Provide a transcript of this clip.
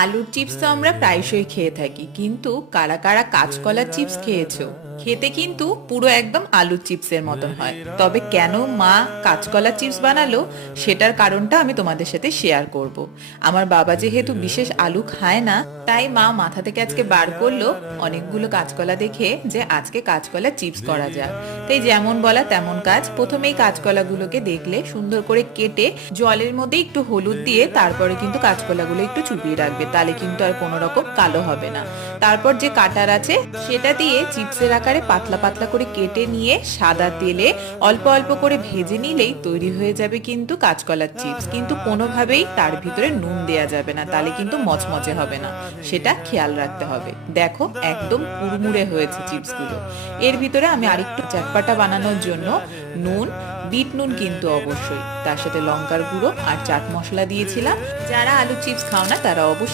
আলুর চিপস তো আমরা প্রায়শই খেয়ে থাকি, কিন্তু কারা কারা কাঁচকলার চিপস খেয়েছো? খেতে কিন্তু পুরো একদম আলুর চিপসের মতন হয়। তবে কেন মা কাঁচকলার চিপস বানালো, সেটার কারণটা আমি তোমাদের সাথে শেয়ার করব। আমার বাবা যেহেতু বিশেষ আলু খায় না, তাই মা মাথা থেকে আজকে বার করলো অনেকগুলো কাঁচকলা দেখে যে আজকে কাঁচকলা চিপস করা যাক। তাই যেমন বলা তেমন কাজ। প্রথমেই কাঁচকলাগুলোকে দেখলে সুন্দর করে কেটে জলের মধ্যে একটু হলুদ দিয়ে তারপরে কিন্তু কাঁচকলাগুলো একটু চুপিয়ে রাখবে, তাহলে কিন্তু আর কোনো রকম কালো হবে না। তারপর যে কাটার আছে সেটা দিয়ে চিপসের আকারে পাতলা পাতলা করে কেটে নিয়ে সাদা তেলে অল্প অল্প করে ভেজে নিলেই তৈরি হয়ে যাবে কিন্তু কাঁচকলার চিপস। কিন্তু কোনোভাবেই তার ভিতরে নুন দেয়া যাবে না, তাহলে কিন্তু মচমচে হবে না, সেটা খেয়াল রাখতে হবে। দেখো একদম কুড়মুড়ে হয়েছে চিপসগুলো। এর ভিতরে আমি আরেকটু চটপাটা বানানোর জন্য নুন, বিট নুন কিন্তু অবশ্যই, তার সাথে লঙ্কার গুঁড়ো আর চাট মশলা দিয়েছিলাম। যারা আলু চিপস খাও না তারা অবশ্যই